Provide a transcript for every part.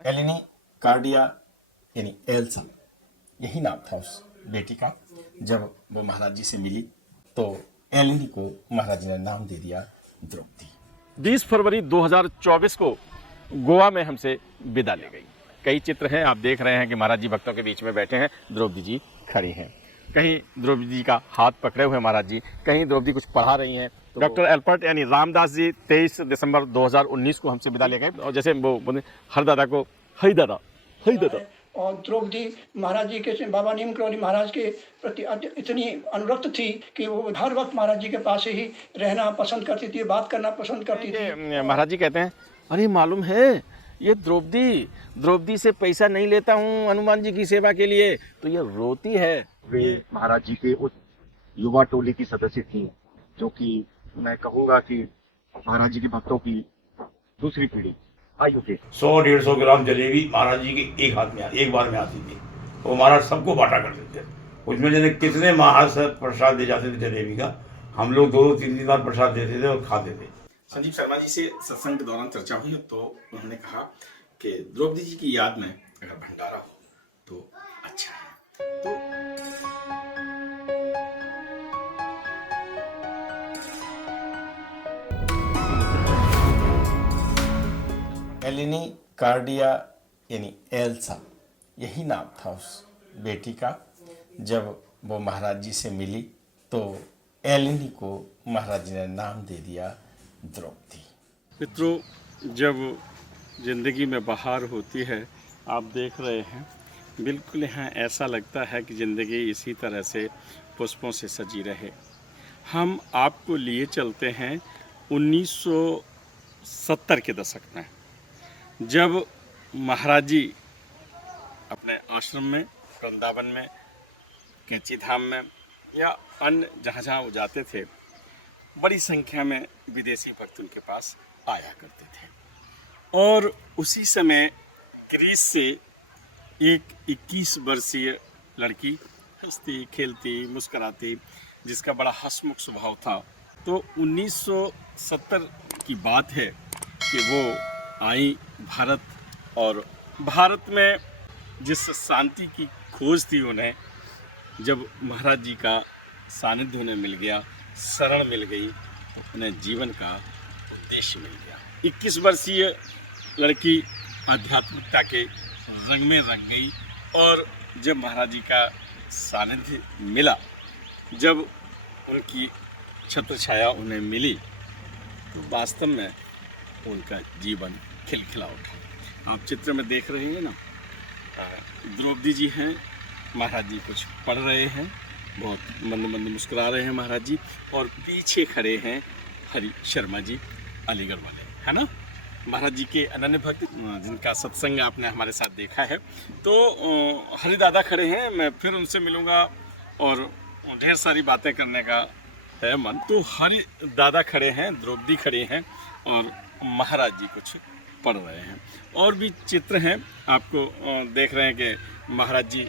एलिनी cardia यानी Elsa, यही नाम था उस बेटी का। जब वो महाराज जी से मिली तो एलिनी को महाराज जी ने नाम दे दिया द्रौपदी। 20 फरवरी 2024 को गोवा में हमसे विदा ले गई। कई चित्र हैं, आप देख रहे हैं कि महाराज जी भक्तों के बीच में बैठे हैं, द्रौपदी जी खड़ी हैं। कहीं द्रौपदी जी का हाथ पकड़े हुए महाराज जी, कहीं द्रौपदी कुछ पढ़ा रही हैं। तो डॉक्टर एल्बर्ट यानी रामदास जी 23 दिसंबर 2019 को हमसे विदा ले गए। और जैसे वो बोले हर दादा को हई दादा, हई दादा। और द्रौपदी महाराज जी के बाबा नीम करौली महाराज के प्रति इतनी अनुरक्त थी कि वो हर वक्त महाराज जी के पास ही रहना पसंद करती थी, बात करना पसंद करती थी। महाराज जी कहते हैं, अरे मालूम है ये द्रौपदी से पैसा नहीं लेता हूँ हनुमान जी की सेवा के लिए, तो ये रोती है। वे महाराज जी के उस युवा टोली की सदस्य थी जो कि मैं कहूँगा कि महाराज जी के भक्तों की दूसरी पीढ़ी आयु के। 100-150 ग्राम जलेबी महाराज जी के एक बार में आती थी। वो महाराज सबको बांटा करते थे। उसमें जैसे कितने महाराज प्रसाद दे जाते थे जलेबी का, हम लोग 2-3 बार प्रसाद देते थे और खाते थे। संजीव शर्मा जी से सत्संग के दौरान चर्चा हुई तो उन्होंने कहा कि द्रौपदी जी की याद में अगर भंडारा हो तो अच्छा है। तो एलिनी कार्डिया यानी एल्सा, यही नाम था उस बेटी का। जब वो महाराज जी से मिली तो एलिनी को महाराज जी ने नाम दे दिया द्रौपदी। मित्रों, जब ज़िंदगी में बहार होती है, आप देख रहे हैं, बिल्कुल यहाँ ऐसा लगता है कि ज़िंदगी इसी तरह से पुष्पों से सजी रहे। हम आपको लिए चलते हैं 1970 के दशक में, जब महाराज जी अपने आश्रम में, वृंदावन में, कैंची धाम में या अन्य जहाँ जहाँ वो जाते थे, बड़ी संख्या में विदेशी भक्त उनके पास आया करते थे। और उसी समय ग्रीस से एक 21 वर्षीय लड़की हंसती खेलती मुस्कराती, जिसका बड़ा हंसमुख स्वभाव था। तो 1970 की बात है कि वो आई भारत, और भारत में जिस शांति की खोज थी उन्हें, जब महाराज जी का सानिध्य उन्हें मिल गया, शरण मिल गई, तो उन्हें जीवन का उद्देश्य मिल गया। 21 वर्षीय लड़की आध्यात्मिकता के रंग में रंग गई, और जब महाराज जी का सानिध्य मिला, जब उनकी छत्र छाया उन्हें मिली, तो वास्तव में उनका जीवन खिलखिला उठा। आप चित्र में देख रहे हैं ना, द्रौपदी जी हैं, महाराज जी कुछ पढ़ रहे हैं, बहुत मंद मंद मुस्कुरा रहे हैं महाराज जी, और पीछे खड़े हैं हरि शर्मा जी, अलीगढ़ वाले, है ना, महाराज जी के अनन्य भक्त, जिनका सत्संग आपने हमारे साथ देखा है। तो हरि दादा खड़े हैं, मैं फिर उनसे मिलूँगा और ढेर सारी बातें करने का है मन। तो हरि दादा खड़े हैं, द्रौपदी खड़े हैं, और महाराज जी कुछ पढ़ रहे हैं। और भी चित्र हैं, आपको देख रहे हैं कि महाराज जी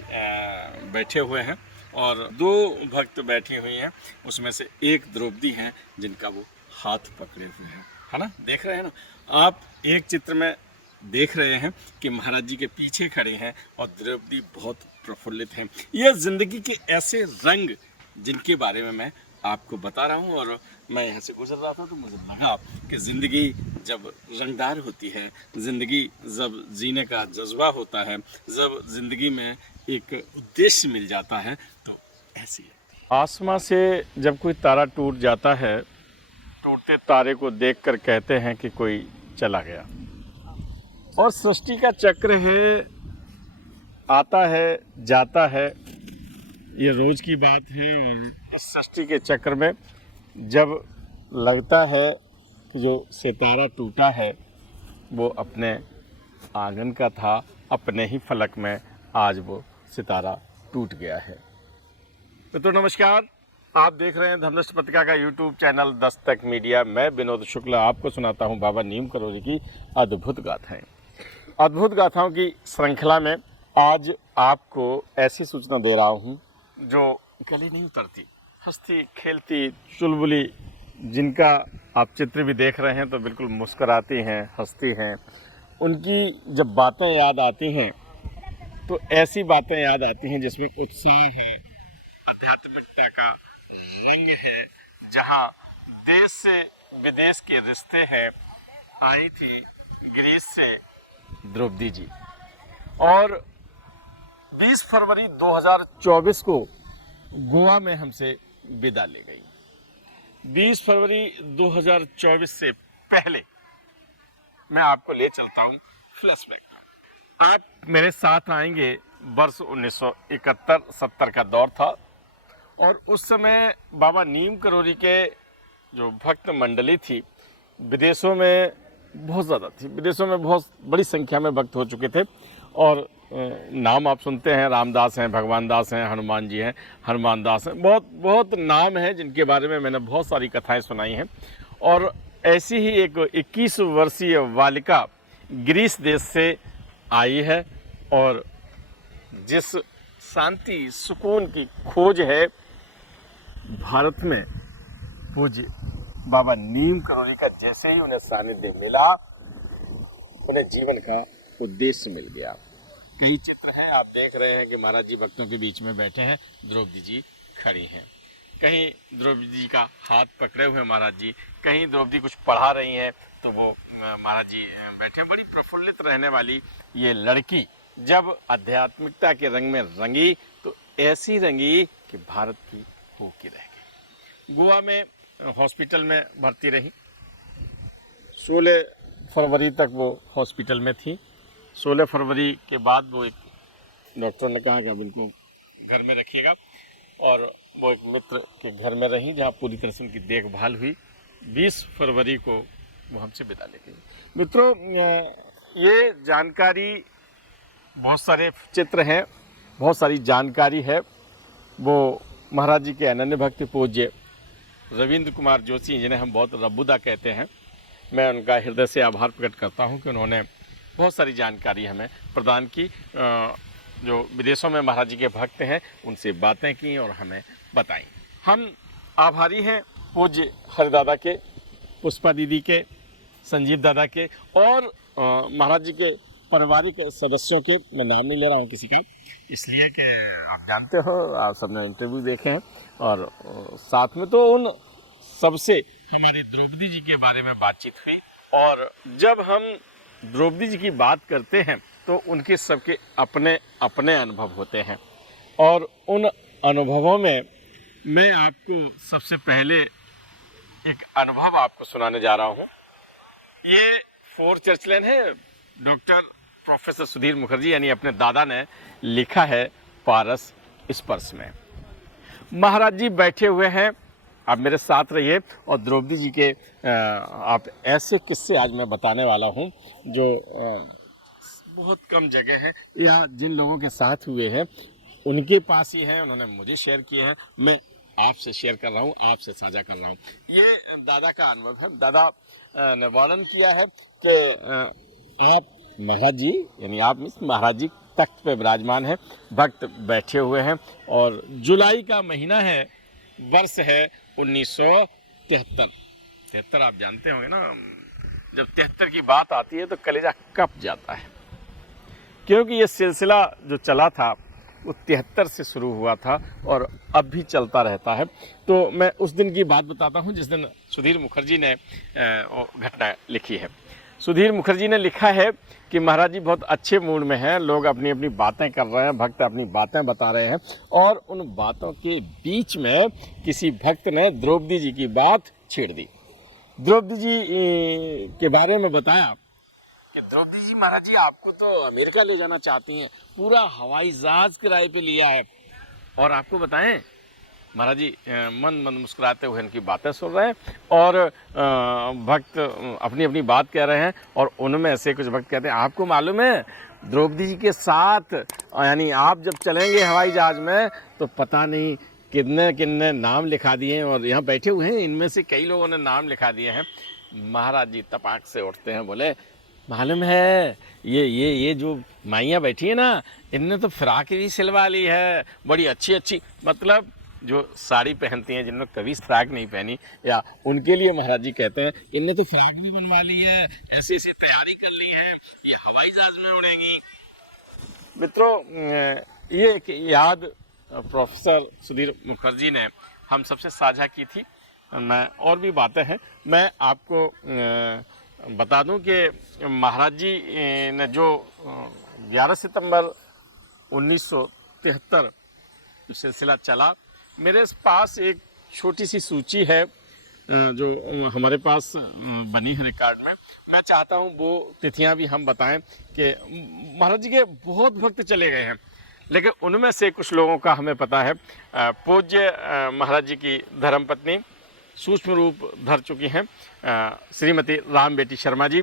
बैठे हुए हैं और 2 भक्त बैठी हुई हैं, उसमें से एक द्रौपदी हैं जिनका वो हाथ पकड़े हुए हैं, है ना, देख रहे हैं ना आप। एक चित्र में देख रहे हैं कि महाराज जी के पीछे खड़े हैं और द्रौपदी बहुत प्रफुल्लित हैं। यह ज़िंदगी के ऐसे रंग जिनके बारे में मैं आपको बता रहा हूँ। और मैं यहाँ से गुजर रहा था तो मुझे लगा कि ज़िंदगी जब रंगदार होती है, ज़िंदगी जब जीने का जज्बा होता है, जब ज़िंदगी में एक उद्देश्य मिल जाता है, तो ऐसी है। आसमां से जब कोई तारा टूट जाता है, टूटते तारे को देखकर कहते हैं कि कोई चला गया। और सृष्टि का चक्र है, आता है जाता है, ये रोज़ की बात है। और इस सृष्टि के चक्र में जब लगता है कि जो सितारा टूटा है वो अपने आंगन का था, अपने ही फलक में आज वो सितारा टूट गया है। तो नमस्कार, आप देख रहे हैं धर्मदृष्टि पत्रिका का यूट्यूब चैनल दस्तक मीडिया। मैं विनोद शुक्ला आपको सुनाता हूं बाबा नीम करौली की अद्भुत गाथाएं। अद्भुत गाथाओं की श्रृंखला में आज आपको ऐसी सूचना दे रहा हूं जो गले नहीं उतरती, हंसती खेलती चुलबुली, जिनका आप चित्र भी देख रहे हैं तो बिल्कुल मुस्कुराती हैं, हंसती हैं, उनकी जब बातें याद आती हैं तो ऐसी बातें याद आती हैं जिसमें उत्साह है, आध्यात्मिकता का रंग है, जहाँ देश से विदेश के रिश्ते हैं। आई थी ग्रीस से द्रौपदी जी और 20 फरवरी 2024 को गोवा में हमसे विदा ले गई। 20 फरवरी 2024 से पहले मैं आपको ले चलता हूँ फ्लैशबैक में। आप मेरे साथ आएंगे, वर्ष 1971-70 का दौर था और उस समय बाबा नीम करोली के जो भक्त मंडली थी विदेशों में बहुत ज़्यादा थी, विदेशों में बहुत बड़ी संख्या में भक्त हो चुके थे और नाम आप सुनते हैं, रामदास हैं, भगवान दास हैं, हनुमान जी हैं, हनुमान दास हैं, बहुत बहुत नाम हैं जिनके बारे में मैंने बहुत सारी कथाएं सुनाई हैं। और ऐसी ही एक 21 वर्षीय बालिका ग्रीस देश से आई है और जिस शांति सुकून की खोज है भारत में, पूज्य बाबा नीम करोली का जैसे ही उन्हें सानिध्य मिला, उन्हें जीवन का उद्देश्य मिल गया। कई चित्र हैं, आप देख रहे हैं कि महाराज जी भक्तों के बीच में बैठे हैं, द्रौपदी जी खड़ी हैं, कहीं द्रौपदी जी का हाथ पकड़े हुए महाराज जी, कहीं द्रौपदी कुछ पढ़ा रही हैं तो वो महाराज जी बैठे। बड़ी प्रफुल्लित रहने वाली ये लड़की जब आध्यात्मिकता के रंग में रंगी तो ऐसी रंगी कि भारत की होके रह गई। गोवा में हॉस्पिटल में भर्ती रही, 16 फरवरी तक वो हॉस्पिटल में थी। 16 फरवरी के बाद वो एक डॉक्टर ने कहा कि अब इनको घर में रखिएगा और वो एक मित्र के घर में रही जहाँ पूरी तरह से उनकी देखभाल हुई। 20 फरवरी को वो हमसे विदा ले गई। मित्रों, ये जानकारी, बहुत सारे चित्र हैं, बहुत सारी जानकारी है। वो महाराज जी के अनन्य भक्त पूज्य रविंद्र कुमार जोशी, जिन्हें हम बहुत रबुदा कहते हैं, मैं उनका हृदय से आभार प्रकट करता हूं कि उन्होंने बहुत सारी जानकारी हमें प्रदान की। जो विदेशों में महाराज जी के भक्त हैं उनसे बातें की और हमें बताई। हम आभारी हैं पूज्य हरिदादा के, पुष्पा दीदी के, संजीव दादा के और महाराज जी के पारिवारिक सदस्यों के। मैं नाम नहीं ले रहा हूँ किसी का, इसलिए कि आप जानते हो, आप सबने इंटरव्यू देखे हैं और साथ में तो उन सबसे हमारी द्रौपदी जी के बारे में बातचीत हुई। और जब हम द्रौपदी जी की बात करते हैं तो उनके सबके अपने अपने अनुभव होते हैं और उन अनुभवों में मैं आपको सबसे पहले एक अनुभव आपको सुनाने जा रहा हूँ। ये 4 चर्च लेन है, डॉक्टर प्रोफेसर सुधीर मुखर्जी यानी अपने दादा ने लिखा है पारस स्पर्श में। महाराज जी बैठे हुए हैं, आप मेरे साथ रहिए और द्रौपदी जी के आप ऐसे किस्से आज मैं बताने वाला हूं जो बहुत कम जगह है या जिन लोगों के साथ हुए हैं उनके पास ही हैं, उन्होंने मुझे शेयर किए हैं, मैं आपसे शेयर कर रहा हूं, आपसे साझा कर रहा हूं। ये दादा का अनुभव है। दादा ने वर्णन किया है कि आप महाराज जी यानी आप महाराज जी तख्त पे विराजमान है, भक्त बैठे हुए हैं और जुलाई का महीना है, वर्ष है 1973। आप जानते होंगे ना, जब 73 की बात आती है तो कलेजा कप जाता है, क्योंकि ये सिलसिला जो चला था वो 73 से शुरू हुआ था और अब भी चलता रहता है। तो मैं उस दिन की बात बताता हूँ जिस दिन सुधीर मुखर्जी ने घटना लिखी है। सुधीर मुखर्जी ने लिखा है कि महाराज जी बहुत अच्छे मूड में हैं, लोग अपनी अपनी बातें कर रहे हैं, भक्त अपनी बातें बता रहे हैं और उन बातों के बीच में किसी भक्त ने द्रौपदी जी की बात छेड़ दी। द्रौपदी जी के बारे में बताया कि द्रौपदी जी महाराज जी आपको तो अमेरिका ले जाना चाहती हैं, पूरा हवाई जहाज किराए पे लिया है। और आपको बताएं महाराज जी मंद मंद मुस्कुराते हुए इनकी बातें सुन रहे हैं और भक्त अपनी अपनी बात कह रहे हैं और उनमें से कुछ भक्त कहते हैं आपको मालूम है द्रौपदी जी के साथ यानी आप जब चलेंगे हवाई जहाज में तो पता नहीं कितने कितने नाम लिखा दिए हैं और यहाँ बैठे हुए हैं, इनमें से कई लोगों ने नाम लिखा दिए हैं। महाराज जी तपाक से उठते हैं, बोले मालूम है ये जो माइयाँ बैठी है ना, इनने तो फ्राक भी सिलवा ली है, बड़ी अच्छी अच्छी, मतलब जो साड़ी पहनती हैं, जिन्होंने कभी फ्रॉक नहीं पहनी, या उनके लिए महाराज जी कहते हैं इनने तो फ्रॉक भी बनवा ली है, ऐसी ऐसी तैयारी कर ली है, ये हवाई जहाज में उड़ेंगी। मित्रों, ये एक याद प्रोफेसर सुधीर मुखर्जी ने हम सबसे साझा की थी। मैं और भी बातें हैं, मैं आपको बता दूं कि महाराज जी ने जो 11 सितंबर 1973 सिलसिला चला, मेरे पास एक छोटी सी सूची है जो हमारे पास बनी है रिकॉर्ड में। मैं चाहता हूं वो तिथियां भी हम बताएं कि महाराज जी के बहुत भक्त चले गए हैं, लेकिन उनमें से कुछ लोगों का हमें पता है। पूज्य महाराज जी की धर्मपत्नी सूक्ष्म रूप धर चुकी हैं श्रीमती राम बेटी शर्मा जी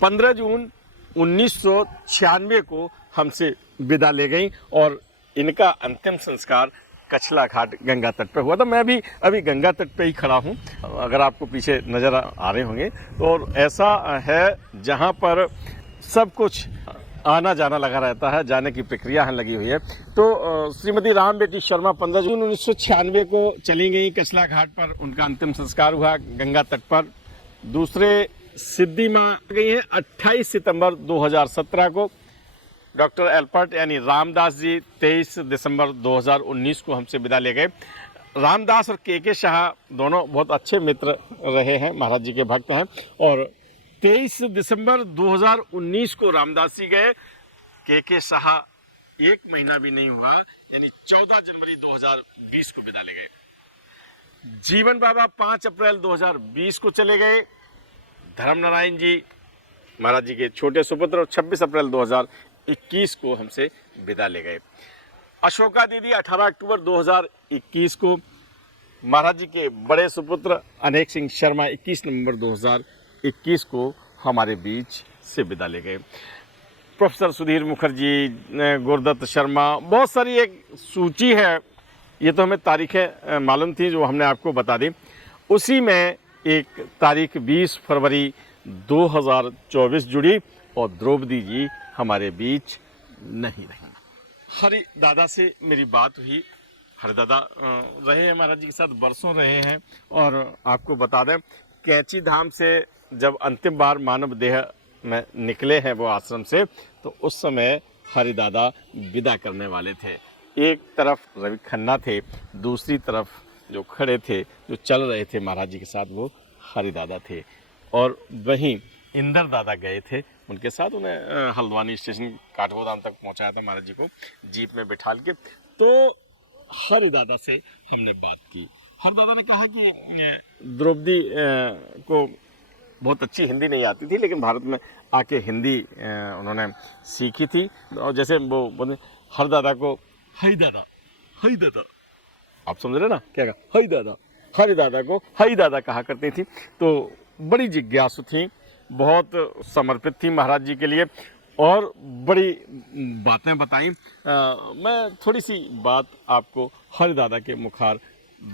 15 जून 1996 को हमसे विदा ले गई और इनका अंतिम संस्कार कछला घाट गंगा तट पे हुआ था। मैं भी अभी गंगा तट पे ही खड़ा हूँ, अगर आपको पीछे नज़र आ रहे होंगे तो। और ऐसा है जहाँ पर सब कुछ आना जाना लगा रहता है, जाने की प्रक्रिया है लगी हुई है। तो श्रीमती राम बेटी शर्मा 15 जून 1996 को चली गई कछला घाट पर, उनका अंतिम संस्कार हुआ गंगा तट पर। दूसरे सिद्धि माँ गई हैं 28 सितंबर 2017 को। डॉक्टर एल्पर्ट यानी रामदास जी 23 दिसंबर 2019 को हमसे विदा ले गए। रामदास और के शाह दोनों बहुत अच्छे मित्र रहे हैं, महाराज जी के भक्त हैं। और 23 दिसंबर 2019 को रामदास जी गए, के शाह एक महीना भी नहीं हुआ, यानी 14 जनवरी 2020 को विदा ले गए। जीवन बाबा 5 अप्रैल 2020 को चले गए। धर्मनारायण जी महाराज जी के छोटे सुपुत्र और 26 अप्रैल 2021 को हमसे विदा ले गए। अशोका दीदी 18 अक्टूबर 2021 को, महाराज जी के बड़े सुपुत्र अनेक सिंह शर्मा 21 नवंबर 2021 को हमारे बीच से विदा ले गए। प्रोफेसर सुधीर मुखर्जी, गुरदत्त शर्मा, बहुत सारी एक सूची है। ये तो हमें तारीखें मालूम थी जो हमने आपको बता दी। उसी में एक तारीख 20 फरवरी 2024 जुड़ी और द्रौपदी जी हमारे बीच नहीं रही। हरि दादा से मेरी बात हुई। हरि दादा रहे हैं महाराज जी के साथ, बरसों रहे हैं। और आपको बता दें, कैंची धाम से जब अंतिम बार मानव देह में निकले हैं वो आश्रम से, तो उस समय हरि दादा विदा करने वाले थे। एक तरफ रवि खन्ना थे, दूसरी तरफ जो खड़े थे, जो चल रहे थे महाराज जी के साथ, वो हरि दादा थे। और वहीं इंदर दादा गए थे उनके साथ, उन्हें हल्द्वानी स्टेशन काठगोदाम तक पहुंचाया था महाराज जी को जीप में बिठाल के। तो हरि दादा से हमने बात की। हरि दादा ने कहा कि द्रौपदी को बहुत अच्छी हिंदी नहीं आती थी, लेकिन भारत में आके हिंदी उन्होंने सीखी थी। और जैसे वो बोले हरि दादा को हई दादा, हई दादा, आप समझ रहे ना क्या कहा, हई दादा। हरि दादा को हई दादा कहा करती थी। तो बड़ी जिज्ञासु थी, बहुत समर्पित थी महाराज जी के लिए और बड़ी बातें बताई। मैं थोड़ी सी बात आपको हरि दादा के मुखार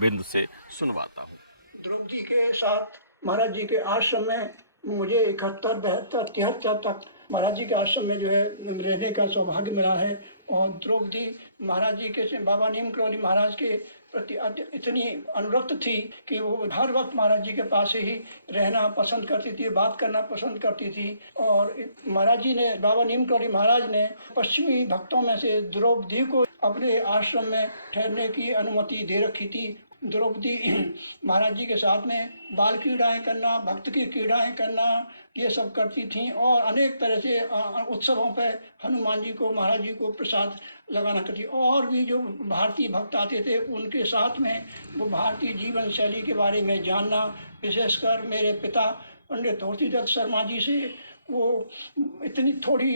बिंद से सुनवाता हूँ। द्रौपदी के साथ महाराज जी के आश्रम में मुझे 71, 72, 73 तक महाराज जी के आश्रम में जो है रहने का सौभाग्य मिला है। और द्रौपदी महाराज जी के बाबा नीम करौली महाराज के प्रति इतनी अनुरक्त थी कि वो हर वक्त महाराज जी के पास ही रहना पसंद करती थी, बात करना पसंद करती थी। और महाराज जी ने, बाबा नीम करौली महाराज ने पश्चिमी भक्तों में से द्रौपदी को अपने आश्रम में ठहरने की अनुमति दे रखी थी। द्रौपदी महाराज जी के साथ में बाल क्रीड़ाएं करना, भक्त की क्रीड़ाएं करना, ये सब करती थीं। और अनेक तरह से उत्सवों पर हनुमान जी को, महाराज जी को प्रसाद लगाना करती। और भी जो भारतीय भक्त आते थे उनके साथ में वो भारतीय जीवन शैली के बारे में जानना, विशेषकर मेरे पिता पंडित तुलसीदत्त शर्मा जी से, वो इतनी थोड़ी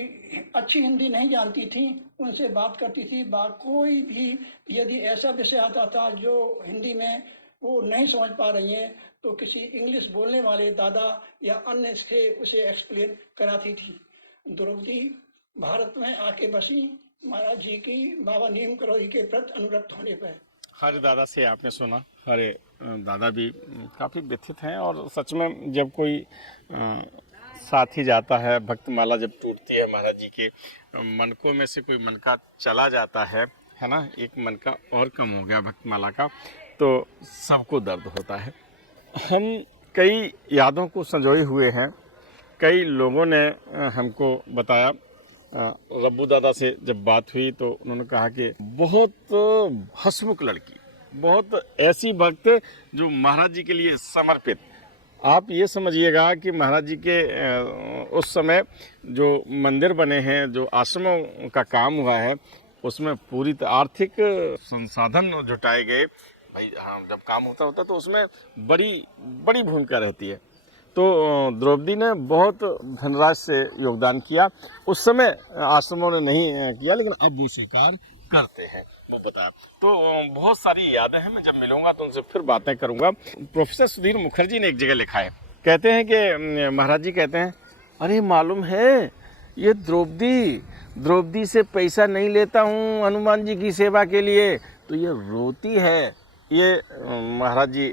अच्छी हिंदी नहीं जानती थी, उनसे बात करती थी। कोई भी यदि ऐसा विषय आता था जो हिंदी में वो नहीं समझ पा रही हैं, तो किसी इंग्लिश बोलने वाले दादा या अन्य से उसे एक्सप्लेन कराती थी। द्रौपदी भारत में आके बसी महाराज जी की बाबा नीम करौली के प्रति अनुरक्त होने पर। हरि दादा से आपने सुना, हरे दादा भी काफ़ी व्यथित हैं। और सच में जब कोई साथी जाता है, भक्तमाला जब टूटती है महाराज जी के मनकों में से, कोई मन का चला जाता है, है ना, एक मन का और कम हो गया भक्तमाला का, तो सबको दर्द होता है। हम कई यादों को संजोए हुए हैं। कई लोगों ने हमको बताया, रब्बू दादा से जब बात हुई तो उन्होंने कहा कि बहुत हंसमुख लड़की, बहुत ऐसी भक्त जो महाराज जी के लिए समर्पित। आप ये समझिएगा कि महाराज जी के उस समय जो मंदिर बने हैं, जो आश्रमों का काम हुआ है, उसमें पूरी आर्थिक संसाधन जुटाए गए। भाई हाँ, जब काम होता तो उसमें बड़ी बड़ी भूमिका रहती है। तो द्रौपदी ने बहुत धनराशि से योगदान किया। उस समय आश्रमों ने नहीं किया, लेकिन अब वो स्वीकार करते हैं, वो बता। तो बहुत सारी यादें हैं। मैं जब मिलूंगा तो उनसे फिर बातें करूंगा। प्रोफेसर सुधीर मुखर्जी ने एक जगह लिखा है, कहते हैं कि महाराज जी कहते हैं, अरे मालूम है ये द्रौपदी से पैसा नहीं लेता हूँ हनुमान जी की सेवा के लिए, तो ये रोती है। ये महाराज जी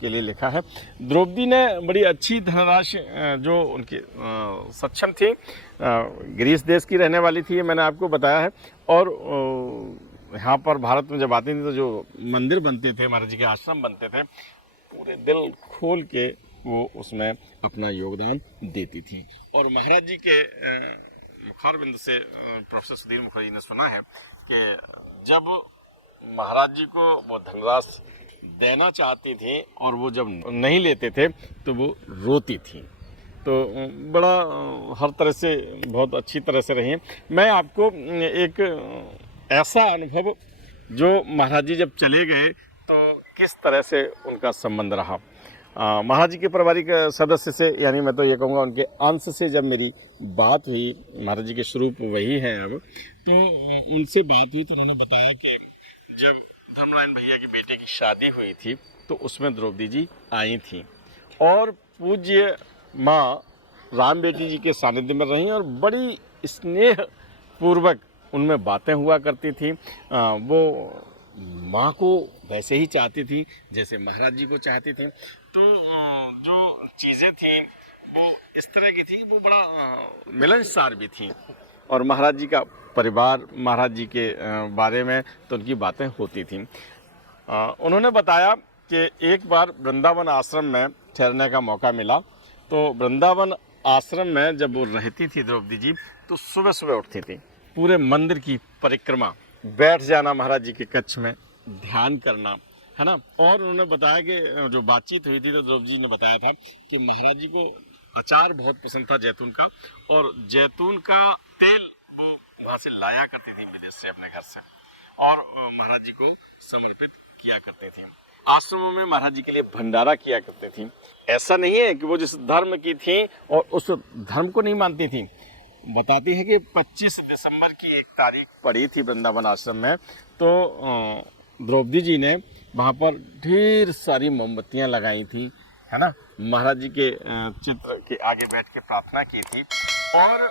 के लिए लिखा है। द्रौपदी ने बड़ी अच्छी धनराशि, जो उनकी सक्षम थी, ग्रीस देश की रहने वाली थी, ये मैंने आपको बताया है। और यहाँ पर भारत में जब आती थी तो जो मंदिर बनते थे, महाराज जी के आश्रम बनते थे, पूरे दिल खोल के वो उसमें अपना योगदान देती थी। और महाराज जी के मुखारबिंद से प्रोफेसर सुधीर मुखर्जी ने सुना है कि जब महाराज जी को वो धनराशि देना चाहती थी और वो जब नहीं लेते थे तो वो रोती थी। तो बड़ा हर तरह से बहुत अच्छी तरह से रही। मैं आपको एक ऐसा अनुभव, जो महाराज जी जब चले गए तो किस तरह से उनका संबंध रहा, महाराज जी के पारिवारिक सदस्य से, यानी मैं तो ये कहूँगा उनके अंश से जब मेरी बात हुई, महाराज जी के स्वरूप वही हैं अब, तो उनसे बात हुई तो उन्होंने बताया कि जब धर्मनारायण भैया की बेटे की शादी हुई थी तो उसमें द्रौपदी जी आई थी और पूज्य माँ राम बेटी जी के सानिध्य में रहीं और बड़ी स्नेह पूर्वक उनमें बातें हुआ करती थी। वो माँ को वैसे ही चाहती थी जैसे महाराज जी को चाहती थी। तो जो चीज़ें थीं वो इस तरह की थी, वो बड़ा मिलनसार भी थी। और महाराज जी का परिवार, महाराज जी के बारे में तो उनकी बातें होती थीं। उन्होंने बताया कि एक बार वृंदावन आश्रम में ठहरने का मौका मिला, तो वृंदावन आश्रम में जब वो रहती थी द्रौपदी जी, तो सुबह सुबह उठती थी, पूरे मंदिर की परिक्रमा, बैठ जाना महाराज जी के कक्ष में, ध्यान करना, है ना। और उन्होंने बताया कि जो बातचीत हुई थी तो द्रौपदी जी ने बताया था कि महाराज जी को अचार बहुत पसंद था जैतून का, और जैतून का तेल वो वहाँ से लाया करती थी विदेश से, अपने घर से, और महाराज जी को समर्पित किया करते थे। आश्रमों में महाराज जी के लिए भंडारा किया करते थी। ऐसा नहीं है कि वो जिस धर्म की थी और उस धर्म को नहीं मानती थी। बताती है कि 25 दिसंबर की एक तारीख पड़ी थी वृंदावन आश्रम में, तो द्रौपदी जी ने वहाँ पर ढेर सारी मोमबत्तियाँ लगाई थी, है ना, महाराज जी के चित्र के आगे बैठ के प्रार्थना की थी। और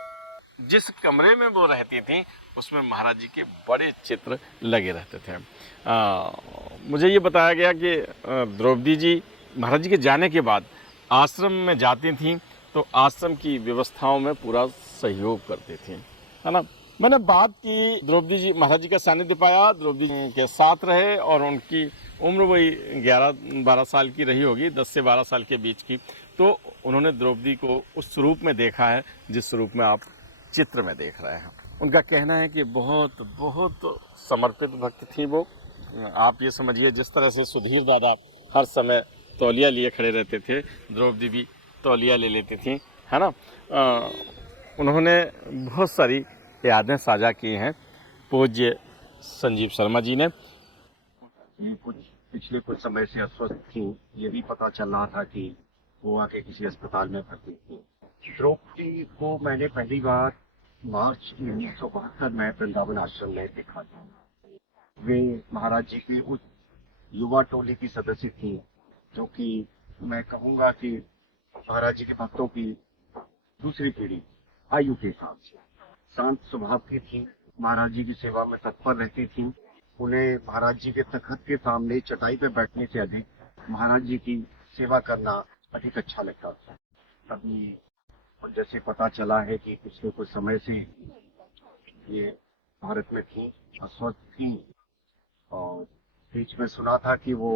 जिस कमरे में वो रहती थी उसमें महाराज जी के बड़े चित्र लगे रहते थे। मुझे ये बताया गया कि द्रौपदी जी महाराज जी के जाने के बाद आश्रम में जाती थीं तो आश्रम की व्यवस्थाओं में पूरा सहयोग करती थीं, है ना। मैंने बात की, द्रौपदी जी महाराज जी का सानिध्य पाया, द्रौपदी जी के साथ रहे और उनकी उम्र वही 11-12 साल की रही होगी, 10 से 12 साल के बीच की। तो उन्होंने द्रौपदी को उस स्वरूप में देखा है जिस स्वरूप में आप चित्र में देख रहे हैं। उनका कहना है कि बहुत बहुत समर्पित भक्त थी वो। आप ये समझिए, जिस तरह से सुधीर दादा हर समय तौलिया लिए खड़े रहते थे, द्रौपदी भी तौलिया ले लेती थी, है ना। उन्होंने बहुत सारी यादें साझा की हैं पूज्य संजीव शर्मा जी ने। पिछले कुछ समय से अस्वस्थ थी, ये भी पता चल रहा था कि वो आके किसी अस्पताल में भर्ती थी। द्रौपदी को मैंने पहली बार मार्च 1972 में वृंदावन आश्रम में देखा था। वे महाराज जी की उस युवा टोली की सदस्य थी जो कि मैं कहूँगा कि महाराज जी के भक्तों की दूसरी पीढ़ी आयु के हिसाब से शांत स्वभाव की थी। महाराज जी की सेवा में तत्पर रहती थी। उन्हें महाराज जी के तखत के सामने चटाई पे बैठने से अधिक महाराज जी की सेवा करना अधिक अच्छा लगता था। अभी जैसे पता चला है कि पिछले कुछ समय से ये भारत में थी, अस्वस्थ थी, और बीच में सुना था कि वो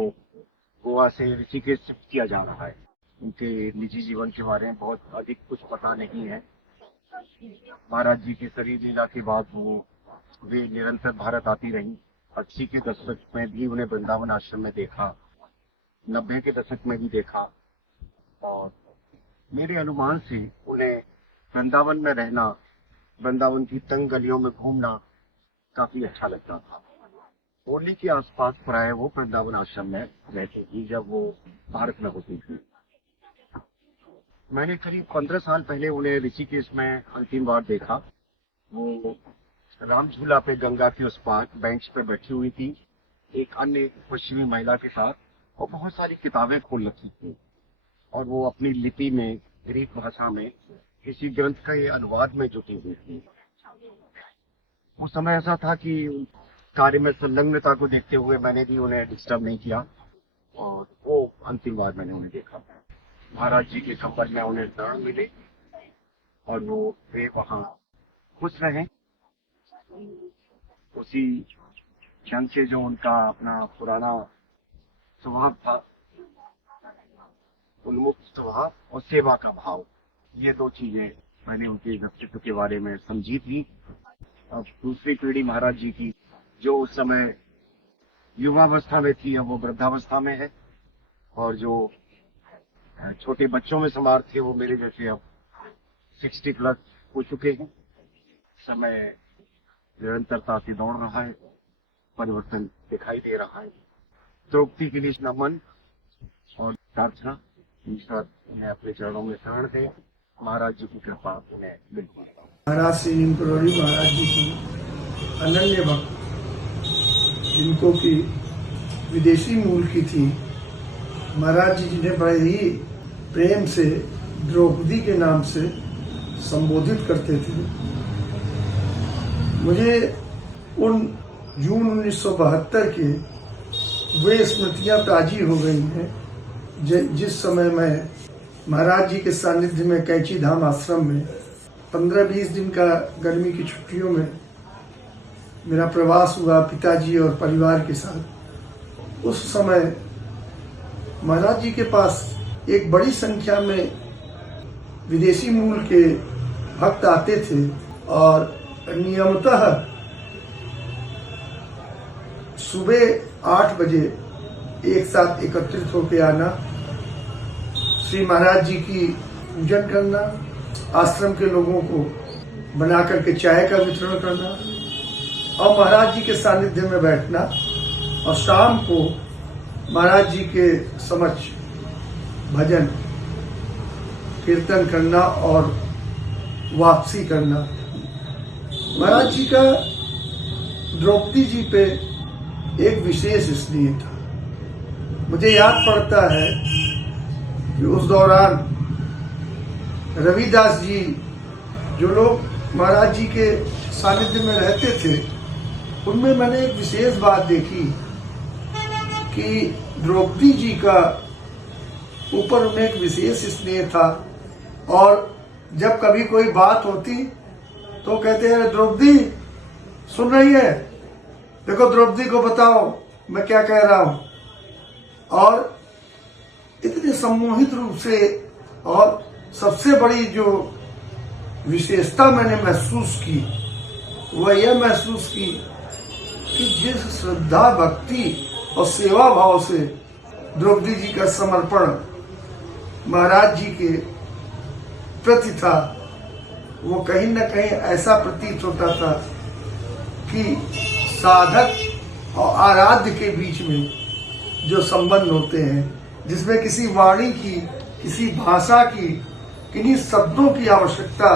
गोवा से ऋषिकेश शिफ्ट किया जा रहा है। उनके निजी जीवन के बारे में बहुत अधिक कुछ पता नहीं है। महाराज जी की शरीर लीला के बाद वे निरंतर भारत आती रही। 80 के दशक में भी उन्हें वृंदावन आश्रम में देखा, 90 के दशक में भी देखा, और मेरे अनुमान से उन्हें वृंदावन में रहना, वृंदावन की तंग गलियों में घूमना काफी अच्छा लगता था। होली के आसपास प्राय वो वृंदावन आश्रम में रहती थी जब वो भारत में होती थी। मैंने करीब 15 साल पहले उन्हें ऋषिकेश में अंतिम बार देखा। वो राम झूला पे गंगा के उस पार बेंच पे बैठी हुई थी, एक अन्य पश्चिमी महिला के साथ, और बहुत सारी किताबें खोल रखी थी, और वो अपनी लिपि में ग्रीक भाषा में किसी ग्रंथ के अनुवाद में जुटी हुई थी। उस समय ऐसा था कि कार्य में संलग्नता को देखते हुए मैंने भी उन्हें डिस्टर्ब नहीं किया, और वो अंतिम बार मैंने उन्हें देखा। महाराज जी के कंबल में उन्हें शरण मिले और वे वहाँ खुश रहे। उसी क्षण से जो उनका अपना पुराना स्वभाव था, उन्मुक्त स्वभाव और सेवा का भाव, ये दो चीजें मैंने उनके व्यक्तित्व के बारे में समझी थी। अब दूसरी पीढ़ी महाराज जी की, जो उस समय युवावस्था में थी, अब वो वृद्धावस्था में है, और जो छोटे बच्चों में समार थे वो मेरे जैसे अब 60+ हो चुके हैं। समय निरंतरता से दौड़ रहा है, परिवर्तन दिखाई दे रहा है। द्रौपदी के लिए नमन और प्रार्थना, ईश्वर उन्हें अपने चरणों में शरण दे, महाराज जी की कृपा उन्हें बिल्कुल। महाराज श्री नीमकरोली महाराज जी की अनन्य भक्त, जिनको की विदेशी मूल की थी, महाराज जी जिन्हें बड़े ही प्रेम से द्रौपदी के नाम से संबोधित करते थे। मुझे उन जून 1972 के वे स्मृतियां ताजी हो गई हैं जिस समय मैं महाराज जी के सानिध्य में कैंची धाम आश्रम में 15-20 दिन का गर्मी की छुट्टियों में मेरा प्रवास हुआ पिताजी और परिवार के साथ। उस समय महाराज जी के पास एक बड़ी संख्या में विदेशी मूल के भक्त आते थे और नियमतः सुबह 8 बजे एक साथ एकत्रित होकर आना, श्री महाराज जी की पूजन करना, आश्रम के लोगों को बना करके चाय का वितरण करना और महाराज जी के सानिध्य में बैठना, और शाम को महाराज जी के समक्ष भजन कीर्तन करना और वापसी करना। महाराज जी का द्रौपदी जी पे एक विशेष स्नेह था। मुझे याद पड़ता है कि उस दौरान रविदास जी, जो लोग महाराज जी के सानिध्य में रहते थे, उनमें मैंने एक विशेष बात देखी कि द्रौपदी जी का ऊपर उन्हें एक विशेष स्नेह था, और जब कभी कोई बात होती तो कहते हैं, द्रौपदी सुन रही है, देखो द्रौपदी को बताओ मैं क्या कह रहा हूं। और इतने सम्मोहित रूप से, और सबसे बड़ी जो विशेषता मैंने महसूस की वह यह महसूस की कि जिस श्रद्धा, भक्ति और सेवा भाव से द्रौपदी जी का समर्पण महाराज जी के प्रति था, वो कहीं न कहीं ऐसा प्रतीत होता था कि साधक और आराध्य के बीच में जो संबंध होते हैं, जिसमें किसी वाणी की, किसी भाषा की, किन्हीं शब्दों की आवश्यकता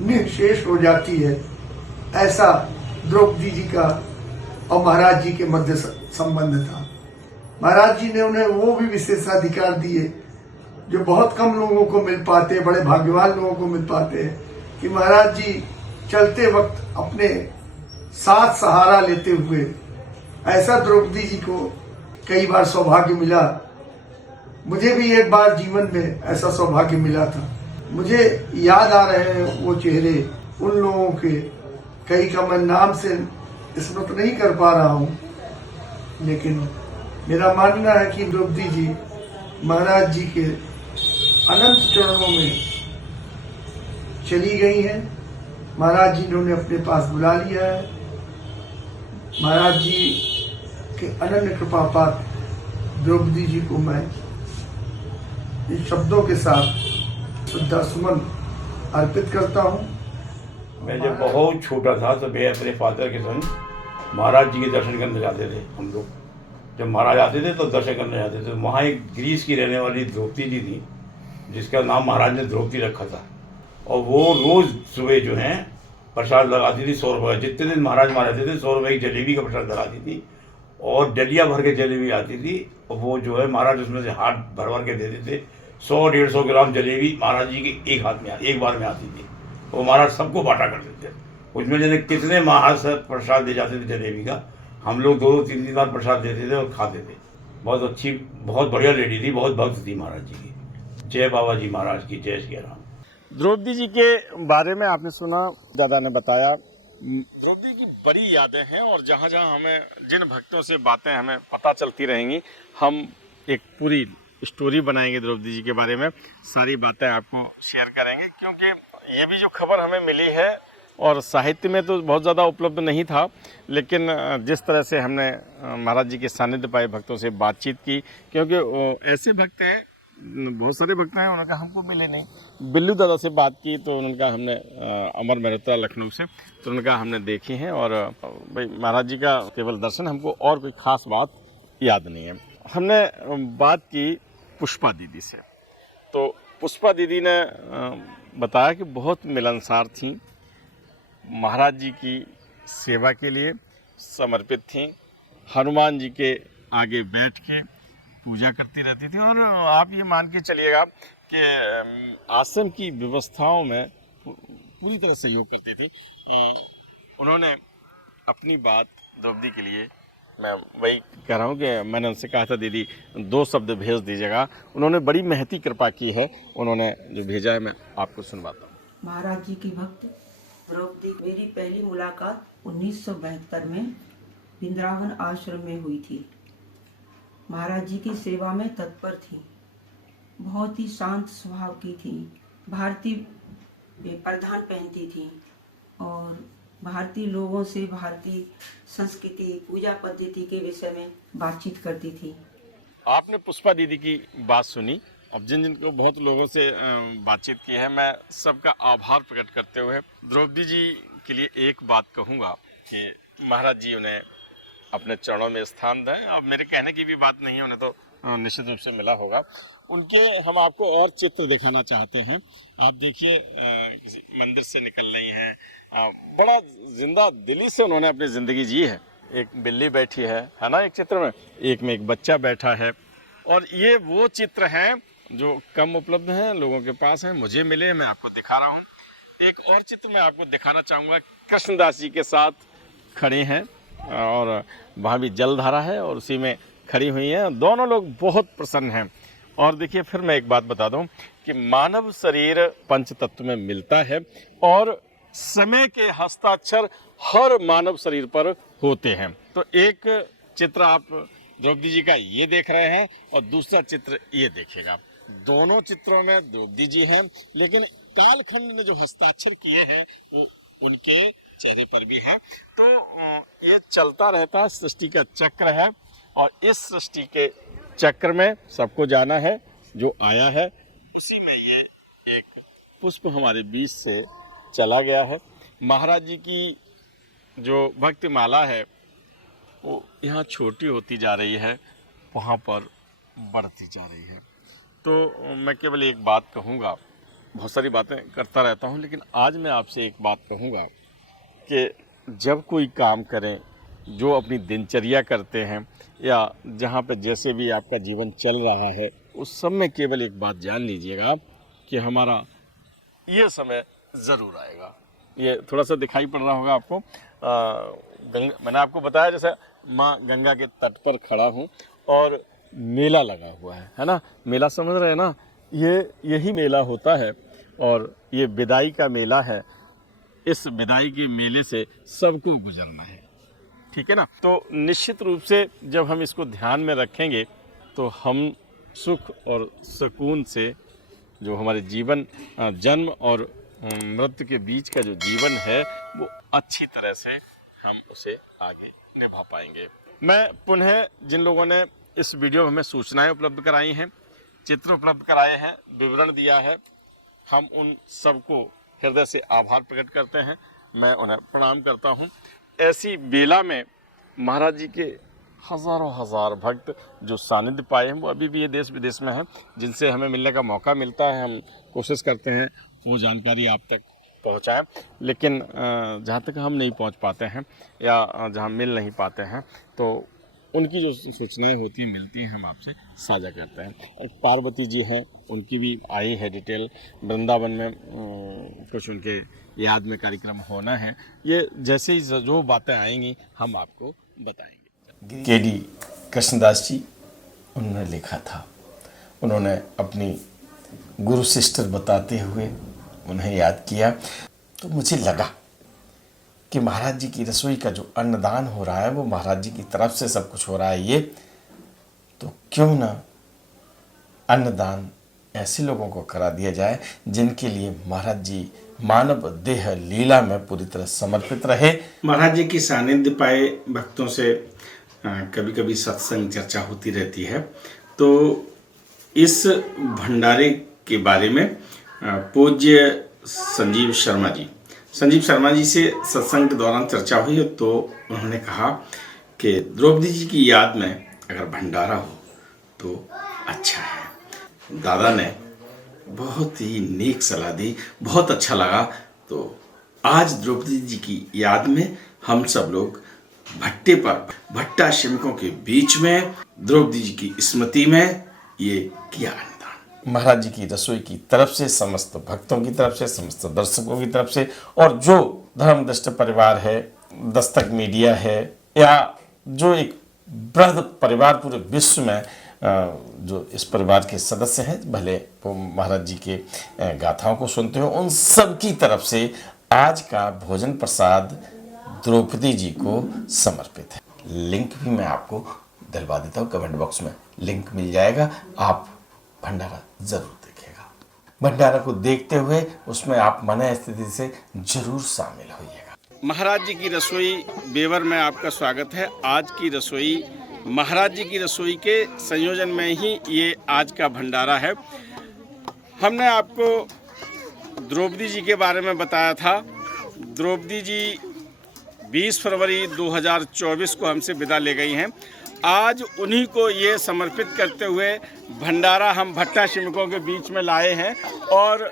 निःशेष हो जाती है, ऐसा द्रौपदी जी का और महाराज जी के मध्य संबंध था। महाराज जी ने उन्हें वो भी विशेषाधिकार दिए जो बहुत कम लोगों को मिल पाते, बड़े भाग्यवान लोगों को मिल पाते हैं, कि महाराज जी चलते वक्त अपने साथ सहारा लेते हुए, ऐसा द्रौपदी जी को कई बार सौभाग्य मिला। मुझे भी एक बार जीवन में ऐसा सौभाग्य मिला था। मुझे याद आ रहे हैं वो चेहरे उन लोगों के, कई का मैं नाम से स्मृत नहीं कर पा रहा हूं, लेकिन मेरा मानना है कि द्रौपदी जी महाराज जी के अनंत चरणों में चली गई हैं। महाराज जी ने उन्हें अपने पास बुला लिया है। महाराज जी के अनन्य कृपा पात्र द्रौपदी जी को मैं इन शब्दों के साथ श्रद्धा सुमन अर्पित करता हूँ। मैं जब बहुत छोटा था तो मैं अपने फादर के संग महाराज जी के दर्शन करने जाते थे। हम लोग जब महाराज आते थे तो दर्शन करने जाते थे। वहाँ एक ग्रीस की रहने वाली द्रौपदी जी थी जिसका नाम महाराज ने द्रौपदी रखा था, और वो रोज़ सुबह जो है प्रसाद लगाती थी 100 रुपये का। जितने दिन महाराज वहाँ रहते थे 100 रुपये की जलेबी का प्रसाद लगाती थी, और डलिया भर के जलेबी आती थी, और वो जो है महाराज उसमें से हाथ भर भर के देते थे। 100-150 ग्राम जलेबी महाराज जी के एक हाथ में एक बार में आती थी। वो महाराज सबको बांटा करते थे। उसमें जैसे कितने महाराज प्रसाद दे जाते थे जलेबी का, हम लोग 2-3 बार प्रसाद देते थे और खाते थे। बहुत अच्छी, बहुत बढ़िया लेडी थी, बहुत भक्त थी महाराज जी की। जय बाबा जी महाराज की जय श्री राम। द्रौपदी जी के बारे में आपने सुना, दादा ने बताया। द्रौपदी की बड़ी यादें हैं, और जहाँ जहाँ हमें जिन भक्तों से बातें हमें पता चलती रहेंगी, हम एक पूरी स्टोरी बनाएंगे द्रौपदी जी के बारे में। सारी बातें आपको शेयर करेंगे, क्योंकि ये भी जो खबर हमें मिली है, और साहित्य में तो बहुत ज़्यादा उपलब्ध नहीं था, लेकिन जिस तरह से हमने महाराज जी के सानिध्य पाए, भक्तों से बातचीत की, क्योंकि ऐसे भक्त हैं, बहुत सारे भक्त हैं, उन्होंने कहा हमको मिले नहीं। बिल्लू दादा से बात की तो उन्होंने कहा हमने अमर मेहरोत्रा लखनऊ से, तो उन्होंने कहा हमने देखी हैं, और भाई महाराज जी का केवल दर्शन, हमको और कोई ख़ास बात याद नहीं है। हमने बात की पुष्पा दीदी से, तो पुष्पा दीदी ने बताया कि बहुत मिलनसार थी, महाराज जी की सेवा के लिए समर्पित थी, हनुमान जी के आगे बैठ के पूजा करती रहती थी, और आप ये मान के चलिएगा कि आश्रम की व्यवस्थाओं में पूरी तरह सहयोग करती थी। उन्होंने अपनी बात द्रौपदी के लिए, मैं वही कह रहा हूँ कि मैंने उनसे कहा था दीदी 2 शब्द भेज दीजिएगा, उन्होंने बड़ी महती कृपा की है, उन्होंने जो भेजा है मैं आपको सुनवाता हूँ। महाराज जी की भक्त द्रौपदी, मेरी पहली मुलाकात 1972 में वृंदावन आश्रम में हुई थी। महाराज जी की सेवा में तत्पर थी, बहुत ही शांत स्वभाव की थी, भारतीय परिधान पहनती थी, और भारतीय लोगों से भारतीय संस्कृति, पूजा पद्धति के विषय में बातचीत करती थी। आपने पुष्पा दीदी की बात सुनी। अब जिन जिन को बहुत लोगों से बातचीत की है, मैं सबका आभार प्रकट करते हुए द्रौपदी जी के लिए एक बात कहूँगा कि महाराज जी उन्हें अपने चरणों में स्थान दें। अब मेरे कहने की भी बात नहीं है, उन्हें तो निश्चित रूप से मिला होगा। उनके हम आपको और चित्र दिखाना चाहते हैं। आप देखिए, किसी मंदिर से निकल रही हैं, बड़ा जिंदा दिली से उन्होंने अपनी ज़िंदगी जी है। एक बिल्ली बैठी है ना एक चित्र में, एक में एक बच्चा बैठा है, और ये वो चित्र हैं जो कम उपलब्ध हैं, लोगों के पास हैं, मुझे मिले, मैं आपको दिखा रहा हूँ। एक और चित्र मैं आपको दिखाना चाहूँगा, कृष्णदास जी के साथ खड़े हैं, और वहाँ भी जलधारा है, और उसी में खड़ी हुई हैं। दोनों लोग बहुत प्रसन्न हैं। और देखिए, फिर मैं एक बात बता दूं कि मानव शरीर पंच तत्व में मिलता है, और समय के हस्ताक्षर हर मानव शरीर पर होते हैं। तो एक चित्र आप द्रौपदी जी का ये देख रहे हैं, और दूसरा चित्र ये देखिएगा। दोनों चित्रों में द्रौपदी जी हैं, लेकिन कालखंड ने जो हस्ताक्षर किए हैं वो उनके चेहरे पर भी है। तो ये चलता रहता है, सृष्टि का चक्र है, और इस सृष्टि के चक्र में सबको जाना है। जो आया है उसी में ये एक पुष्प हमारे बीच से चला गया है। महाराज जी की जो भक्ति माला है वो यहाँ छोटी होती जा रही है, वहाँ पर बढ़ती जा रही है। तो मैं केवल एक बात कहूँगा, बहुत सारी बातें करता रहता हूँ, लेकिन आज मैं आपसे एक बात कहूँगा कि जब कोई काम करें, जो अपनी दिनचर्या करते हैं, या जहाँ पे जैसे भी आपका जीवन चल रहा है, उस सब में केवल एक बात जान लीजिएगा कि हमारा ये समय ज़रूर आएगा। ये थोड़ा सा दिखाई पड़ रहा होगा आपको। मैंने आपको बताया जैसे माँ गंगा के तट पर खड़ा हूँ, और मेला लगा हुआ है ना। मेला समझ रहे हैं ना, यही मेला होता है, और ये विदाई का मेला है। इस विदाई के मेले से सबको गुजरना है। ठीक है ना। तो निश्चित रूप से जब हम इसको ध्यान में रखेंगे तो हम सुख और सुकून से जो हमारे जीवन जन्म और मृत्यु के बीच का जो जीवन है वो अच्छी तरह से हम उसे आगे निभा पाएंगे। मैं पुनः जिन लोगों ने इस वीडियो में हमें सूचनाएं उपलब्ध कराई हैं, चित्र उपलब्ध कराए हैं, विवरण दिया है, हम उन सबको हृदय से आभार प्रकट करते हैं। मैं उन्हें प्रणाम करता हूं। ऐसी बेला में महाराज जी के हज़ारों हजार भक्त जो सानिध्य पाए हैं वो अभी भी ये देश विदेश में हैं, जिनसे हमें मिलने का मौका मिलता है। हम कोशिश करते हैं वो जानकारी आप तक पहुंचाएं, लेकिन जहाँ तक हम नहीं पहुंच पाते हैं या जहाँ मिल नहीं पाते हैं तो उनकी जो सूचनाएं होती हैं मिलती हैं, हम आपसे साझा करते हैं। एक पार्वती जी हैं, उनकी भी आई है डिटेल। वृंदावन में कुछ उनके याद में कार्यक्रम होना है। ये जैसे ही जो बातें आएंगी हम आपको बताएंगे। के.डी. कृष्णदास जी उन्होंने लिखा था, उन्होंने अपनी गुरु सिस्टर बताते हुए उन्हें याद किया तो मुझे लगा कि महाराज जी की रसोई का जो अन्नदान हो रहा है वो महाराज जी की तरफ से सब कुछ हो रहा है। ये तो क्यों ना अन्नदान ऐसे लोगों को करा दिया जाए जिनके लिए महाराज जी मानव देह लीला में पूरी तरह समर्पित रहे। महाराज जी की सानिध्य पाए भक्तों से कभी कभी सत्संग चर्चा होती रहती है। तो इस भंडारे के बारे में पूज्य संजीव शर्मा जी से सत्संग के दौरान चर्चा हुई तो उन्होंने कहा कि द्रौपदी जी की याद में अगर भंडारा हो तो अच्छा है। दादा ने बहुत ही नेक सलाह दी, बहुत अच्छा लगा। तो आज द्रौपदी जी की याद में हम सब लोग भट्टे पर भट्टा श्रमिकों के बीच में द्रौपदी जी की स्मृति में ये किया अन्नदान। महाराज जी की रसोई की तरफ से, समस्त भक्तों की तरफ से, समस्त दर्शकों की तरफ से, और जो धर्मदृष्ट परिवार है, दस्तक मीडिया है, या जो एक बृहद परिवार पूरे विश्व में जो इस परिवार के सदस्य हैं, भले वो महाराज जी के गाथाओं को सुनते हो, उन सब की तरफ से आज का भोजन प्रसाद द्रौपदी जी को समर्पित है। लिंक भी मैं आपको दिलवा देता हूँ, कमेंट बॉक्स में लिंक मिल जाएगा। आप भंडारा जरूर देखिएगा। भंडारा को देखते हुए उसमें आप मन स्थिति से जरूर शामिल होइएगा। महाराज जी की रसोई बेवर में आपका स्वागत है। आज की रसोई महाराज जी की रसोई के संयोजन में ही ये आज का भंडारा है। हमने आपको द्रौपदी जी के बारे में बताया था। द्रौपदी जी 20 फरवरी 2024 को हमसे विदा ले गई हैं। आज उन्हीं को ये समर्पित करते हुए भंडारा हम भट्टा श्रमिकों के बीच में लाए हैं। और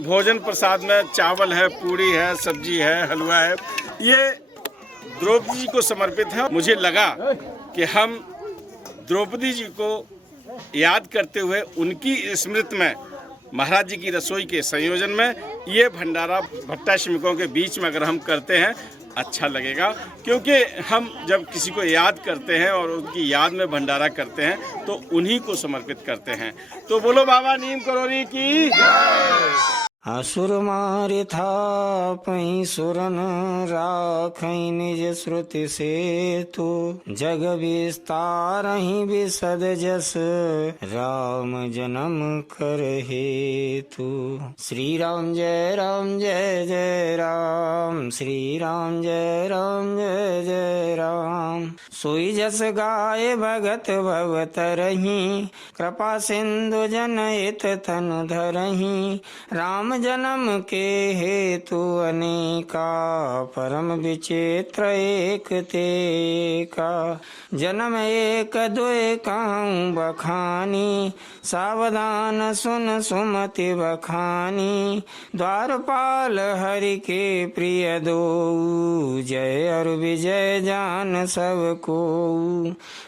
भोजन प्रसाद में चावल है, पूड़ी है, सब्जी है, हलवा है, ये द्रौपदी जी को समर्पित है। मुझे लगा कि हम द्रौपदी जी को याद करते हुए उनकी स्मृति में महाराज जी की रसोई के संयोजन में ये भंडारा भट्टा श्रमिकों के बीच में अगर हम करते हैं अच्छा लगेगा, क्योंकि हम जब किसी को याद करते हैं और उनकी याद में भंडारा करते हैं तो उन्हीं को समर्पित करते हैं। तो बोलो बाबा नीम करोड़ी की। असुर मारे था पही सुरन राखई निज श्रुति से तू जग विस्तार ही विसद जस राम जन्म कर हेतु। श्री राम जय जय राम, श्री राम जय जय राम। सोई जस गाय भगत भवतरही कृपा सिंधु जनहित तनु धरही। राम जन्म के हेतु अनेका परम विचित्र एक ते का। जन्म एक दुए कहूँ बखानी सावधान सुन सुमति बखानी। द्वारपाल हरि के प्रिय दो जय और विजय जान सब को,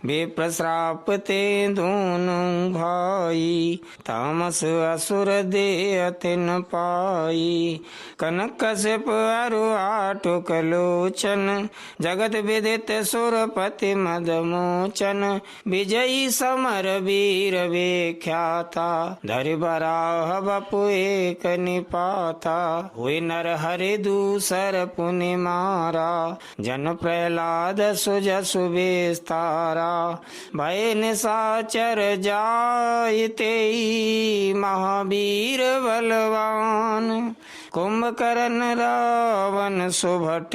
विप्रश्राप ते दोनों भाई, तामस असुर दे तिन पाई। कनक कश्यप अरु आटुक लोचन, जगत विदित सुरपति मदमोचन। विजयी समर वीर विख्याता, धरि बराह बपु एक निपाता। हुए नर हरि दूसर पुनि मारा, जन प्रहलाद सुजसु विस्तारा। भय निशाचर जायते, महावीर बलवान। कुंभकर्ण रावण सुभट,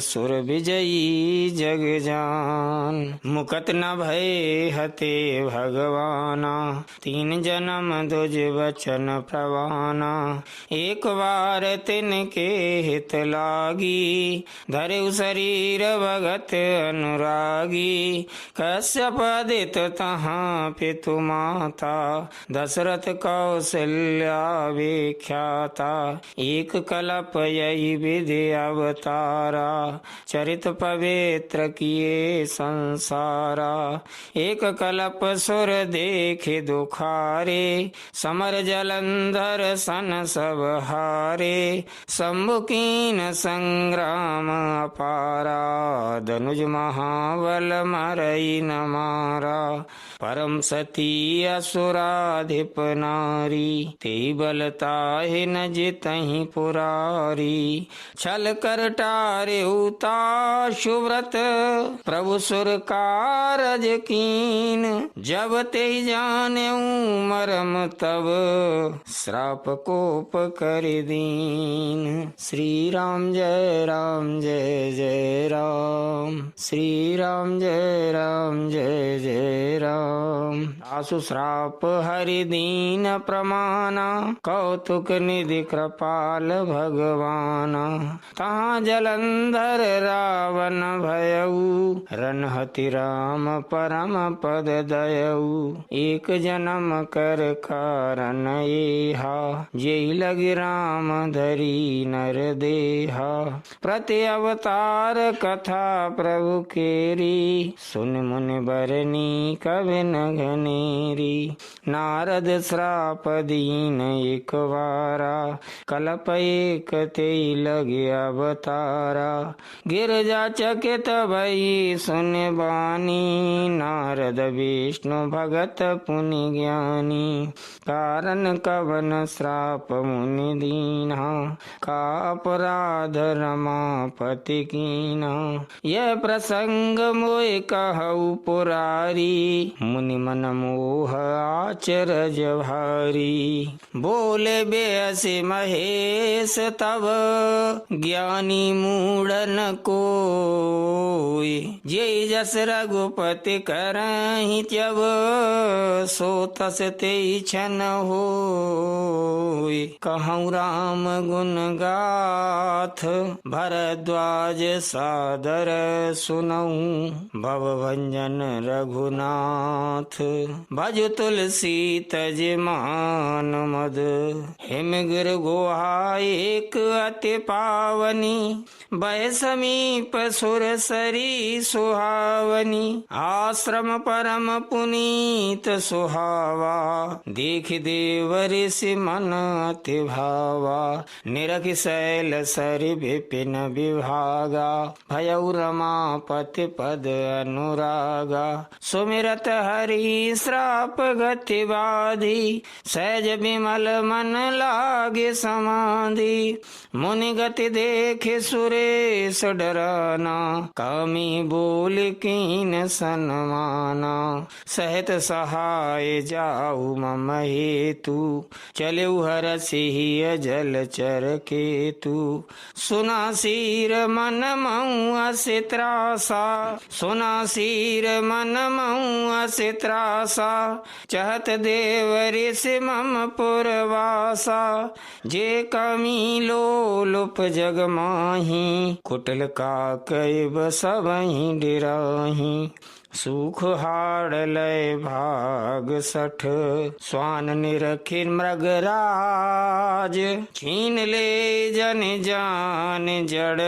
सुर विजयी जग जान। मुकत न भय हते भगवाना, तीन जन्म दुज वचन प्रवाना। एक बार तिनके हित लागी, धरे शरीर भगत अनुरागी। कश्यप आदित तहाँ पितु माता, दशरथ कौशल्या विख्याता। एक कलप यही विधि अवतारा, चरित पवित्र किए संसारा। एक कलप सुर देखे दुखारे, समर जलंधर सन सब हारे। शंभु कीन संग्राम अपारा, धनुज महाबल मरई न मारा। परम सती असुराधिप नारी, ते बलताहि न जितहि पुरारी। छल कर टारे उता सुव्रत, प्रभु सुर कारज कीन। जब ते जाने मरम तब, श्राप कोप कर दीन। श्री राम जय राम जय जय राम, श्री राम जय राम जय जय राम। आसु श्राप हरि दीन प्रमाना, कौतुक निधि कृपाल भगवाना। तहाँ जलंधर रावण भयऊ, रनहति राम परम पद दयऊ। एक जन्म कर कारण एहा, जेहि लगी राम धरी नर देहा। प्रति अवतार कथा प्रभु केरी, सुन मुनि बरनी कवि न घनेरी। नारद श्राप दीन एक वारा, कलप एक ते लगे अवतारा। गिरजा चकित भई सुन बानी, नारद विष्णु भगत पुनि ज्ञानी। कारण कवन श्राप मुनि दीना, का अपराध रमापति कीना। यह प्रसंग मोय कहु पुरारी, मुनि मन मोह आचरज भारी। बोले बेअसि महेश तब, ज्ञानी मूढ़न कोय। जे जस रघुपति करहि त्यब, सो तस ते छन होय। कहूँ राम गुण गाथ, भरद्वाज सादर सुनऊँ। भव भंजन रघुनाथ, भज तुलसी तज मान मद। हिम गिर गुहा एक अति पावनी, भय समीप सुर सरी सुहावनी। आश्रम परम पुनीत सुहावा, देख देव ऋषि मन अति भावा। निरख शैल सरि विपिन विभागा, भयउ रमापति पद अनुरागा। सुमिरत हरि श्राप गति बाधी, सहज विमल मन लागे समाधि। मुनि गति देखे सुरेश डराना, कामी बोल कीन सन्माना। सहित सहाय जाऊ मम हेतु, चले हरसिहि जल चर केतु। सुना सिर मन मऊ असि त्रासा, सुना सिर मन मऊ असि त्रासा। चहत देव ऋषि मम पुरवासा, जे कमी लोलुप जग माही। कुटिल काकैब सबहि डिराही, सुख हाड़ लय भाग सठ, स्वान निरखिर मृगराज, छीन ले जन जान जड़,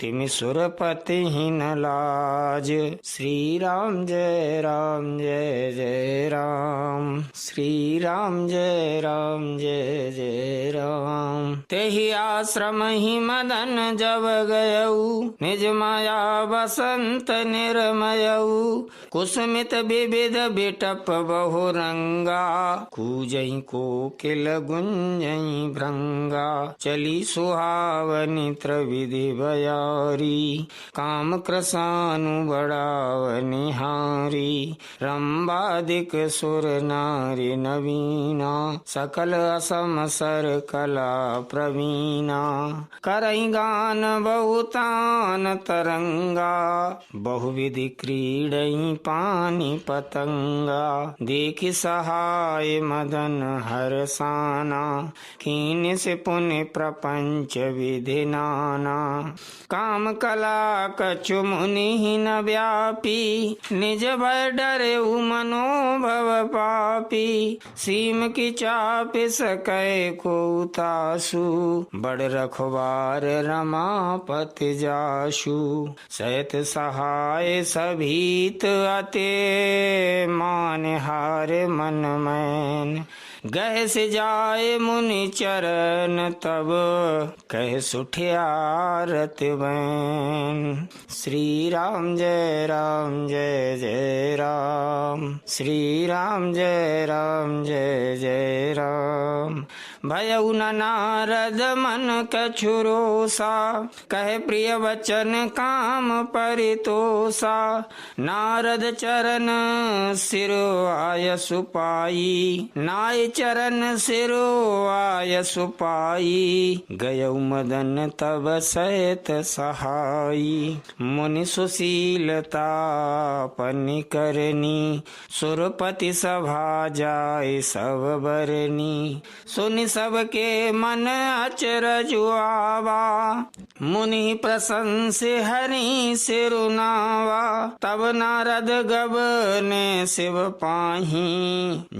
तिमि सुरपति ही न लाज। श्री राम जय राम जय जय राम, श्री राम जय राम जय जय राम। तेहि आश्रम ही मदन जब गयऊ, निज माया बसंत निर्मयऊ, कुसुमित विविध बिटप बहु रंगा, कूजई कोकिल गुंजई भृंगा, चली सुहावनी त्रिविधि बयारी, काम कृसानु बढ़ावनि हारी, रंबादिक सुर नारी नवीना, सकल असम सर कला प्रवीणा, करई गान बहुतान तरंगा, बहुविधि क्रीडई पानी पतंगा, देखि सहाय मदन हरसाना, कीन से पुण्य प्रपंच विधि नाना, काम कला कछु मुनि न व्यापी, निज भय डरे मनोभव पापी, सीम की चाप सकै को तासु, बड़ रखवार रमापति जासु, सहित सहाय सभीत अते, मान हार मन मैन, गह से जाए मुनि चरण तब, कह सुठियारत बैन। श्री राम जय जय राम, श्री राम जय जय राम। भयउ न नारद मन कछुरोसा, कह प्रिय वचन काम परितोषा, नारद चरण सिरो आय सुपाई, नाय चरण सिरो आय सुपाई, गयउ मदन तब सहित सहाई, मुनि सुशीलता पनि करनी, सुरपति सभा जाय सब बरनी, सुनि सबके मन अचरज आवा, मुनि प्रशंस हरि सिरुनावा, तब नारद गबने शिव पाही,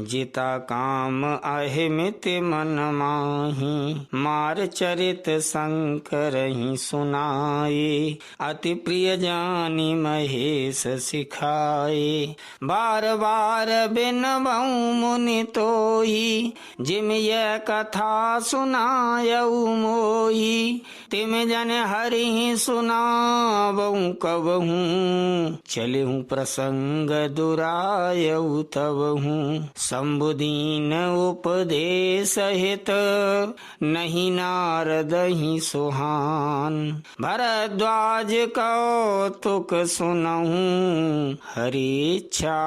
जिता काम अहिमित मन माही, मार चरित शंकर ही सुनाए, अति प्रिय जानी महेश सिखाए, बार बार बिन बहु मुनि तोही, जिम यह कथा सुनायऊ मोही, तिम जन हरि सुनावऊ कबहू, चलेहू प्रसंग दुरायऊ तबहू, शंभुदीन उपदेश हित, नहीं नारद ही सुहान, भरद्वाज कौतुक सुनहू, हरि इच्छा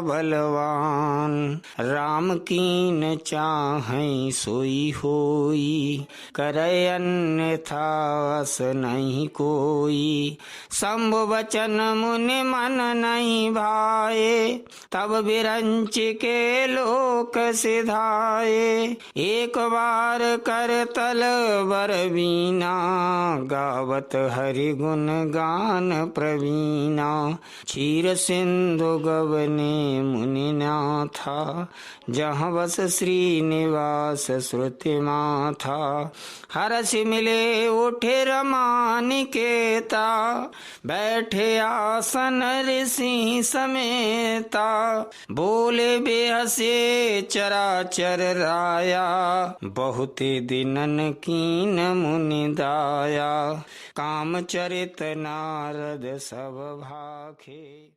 बलवान, राम कीन चाहै सोई होई, करे अन्यथा अस नहीं कोई, शंभु वचन मुनि मन नहीं भाए, तब विरंच के लोक सिधाए, एक बार कर तल बर बीना, गावत हरि गुण गान प्रवीणा, क्षीर सिंधु गवने मुनि नाथा, जहाँ बस श्रीनिवास श्रुति माथा, हरष मिले उठे रमानिकेता, बैठे आसन ऋषि समेता, बोले बेहसे चराचर राया, बहुत दिनन कीन मुनि दाया, काम चरित नारद सब भाखे।